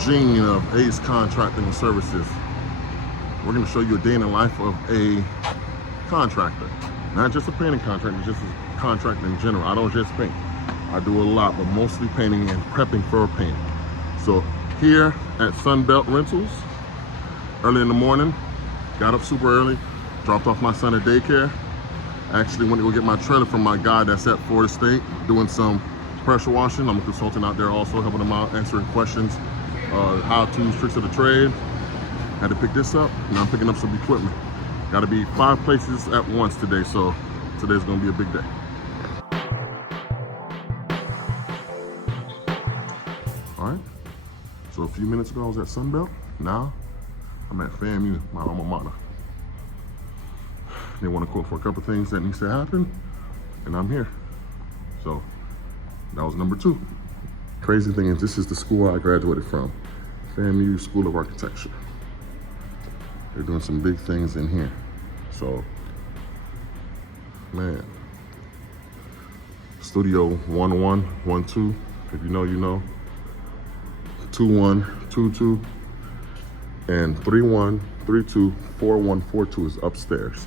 Gene of Ace Contracting Services. We're going to show you a day in the life of a contractor. Not just a painting contractor, just a contractor in general. I don't just paint. I do a lot, but mostly painting and prepping for painting. So here at Sunbelt Rentals, early in the morning, got up super early, dropped off my son at daycare. Actually went to go get my trailer from my guy that's at Florida State, doing some pressure washing. I'm a consultant out there also, helping them out, answering questions, how-to, tricks of the trade. Had to pick this up, and I'm picking up some equipment. Got to be 5 places at once today, so today's gonna be a big day. All right, so a few minutes ago I was at Sunbelt. Now I'm at FAMU, my alma mater. They want to quote for a couple things that needs to happen, and I'm here. So that was number 2. Crazy thing is, this is the school I graduated from, FAMU School of Architecture. They're doing some big things in here. So, man, Studio 1112, if you know, you know. 2122 and 3132 4142 is upstairs.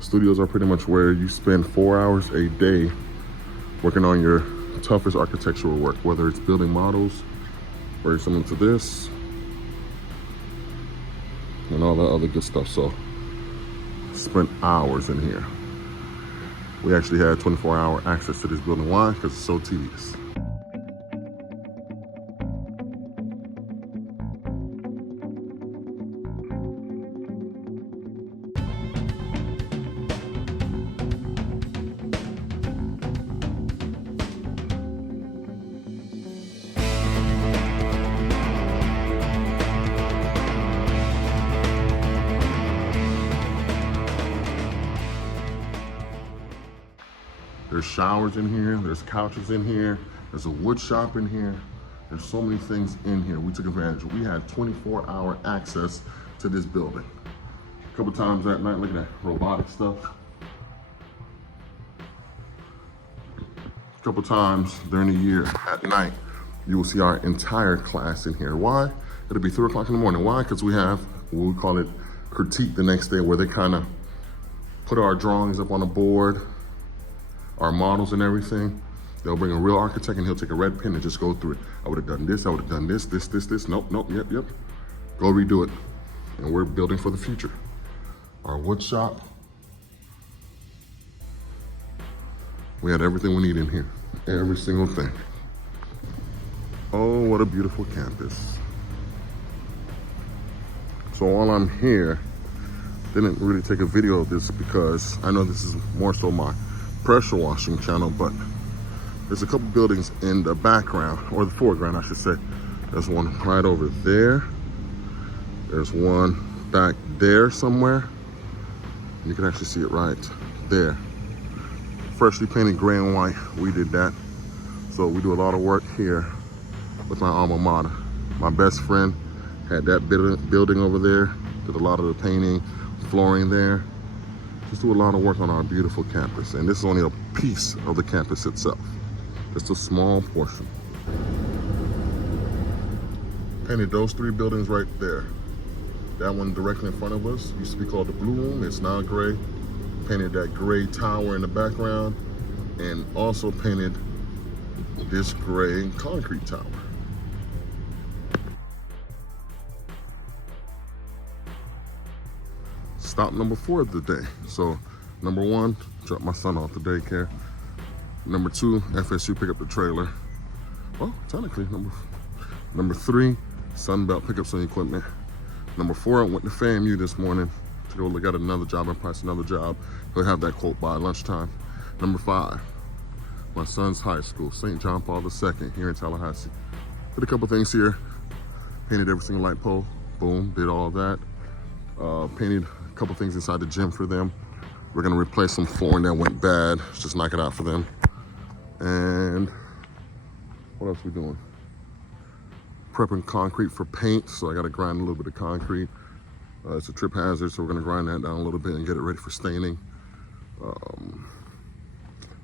Studios are pretty much where you spend 4 hours a day working on your toughest architectural work, whether it's building models, or similar to this, and all that other good stuff. So, spent hours in here. We actually had 24-hour access to this building. Why? Because it's so tedious. There's showers in here, there's couches in here, there's a wood shop in here. There's so many things in here. We took advantage. We had 24-hour access to this building. A couple times that night, look at that robotic stuff. A couple times during the year at night, you will see our entire class in here. Why? It'll be 3 o'clock in the morning. Why? Because we have what we call it critique the next day, where they kind of put our drawings up on a board, our models and everything. They'll bring a real architect and he'll take a red pen and just go through it. I would have done this, I would have done this. Nope, yep. Go redo it. And we're building for the future. Our wood shop. We had everything we need in here. Every single thing. Oh, what a beautiful campus. So while I'm here, didn't really take a video of this because I know this is more so my pressure washing channel, but there's a couple buildings in the background, or the foreground I should say. There's one right over there. There's one back there somewhere. You can actually see it right there. Freshly painted gray and white, we did that. So we do a lot of work here with my alma mater. My best friend had that building over there, did a lot of the painting, flooring there. Just do a lot of work on our beautiful campus. And this is only a piece of the campus itself. Just a small portion. Painted those 3 buildings right there. That one directly in front of us used to be called the Blue Room. It's now gray. Painted that gray tower in the background, and also painted this gray concrete tower. Stop number 4 of the day. So number 1, drop my son off to daycare. Number 2, FSU pick up the trailer. Well, technically number 3, Sunbelt pick up some equipment. Number 4, I went to FAMU this morning to go look at another job and price another job. He'll have that quote by lunchtime. Number 5, my son's high school, St. John Paul II here in Tallahassee. Did a couple things here. Painted every single light pole. Boom, did all of that. Painted a couple things inside the gym for them. We're gonna replace some flooring that went bad. Just knock it out for them. And what else we doing? Prepping concrete for paint, so I gotta grind a little bit of concrete. It's a trip hazard, so we're gonna grind that down a little bit and get it ready for staining.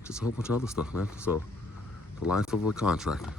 Just a whole bunch of other stuff, man. So, the life of a contractor.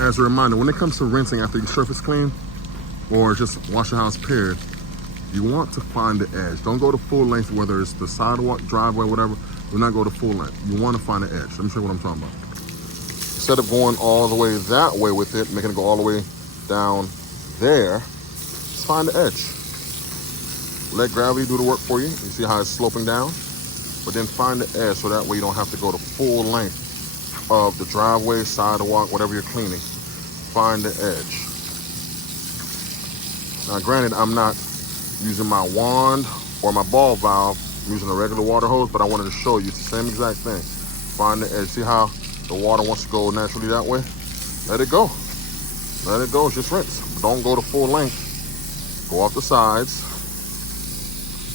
As a reminder, when it comes to rinsing after your surface clean or just wash your house period, you want to find the edge. Don't go to full length, whether it's the sidewalk, driveway, whatever. Do not go to full length. You want to find the edge. Let me show you what I'm talking about. Instead of going all the way that way with it, making it go all the way down there, just find the edge. Let gravity do the work for you. You see how it's sloping down? But then find the edge so that way you don't have to go to full length of the driveway, sidewalk, whatever you're cleaning. Find the edge. Now granted, I'm not using my wand or my ball valve. I'm using a regular water hose, but I wanted to show you it's the same exact thing. Find the edge. See how the water wants to go naturally that way? Let it go. Let it go, just rinse. But don't go to full length. Go off the sides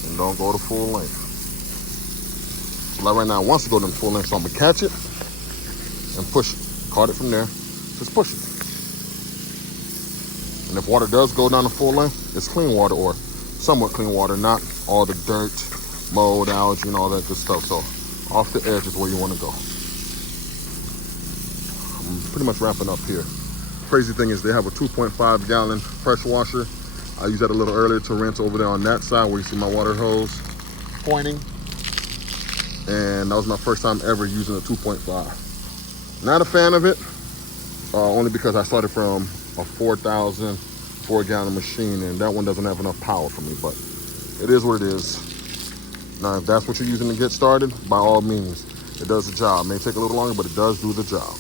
and don't go to full length. Like right now, it wants to go to full length, so I'm gonna catch it and push it. Caught it from there, just push it. And if water does go down to full length, it's clean water or somewhat clean water, not all the dirt, mold, algae, and all that good stuff. So off the edge is where you want to go. I'm pretty much wrapping up here. Crazy thing is they have a 2.5 gallon pressure washer. I used that a little earlier to rinse over there on that side where you see my water hose pointing. And that was my first time ever using a 2.5. Not a fan of it, only because I started from a 4,000 4-gallon machine, and that one doesn't have enough power for me, but it is what it is. Now, if that's what you're using to get started, by all means, it does the job. It may take a little longer, but it does do the job.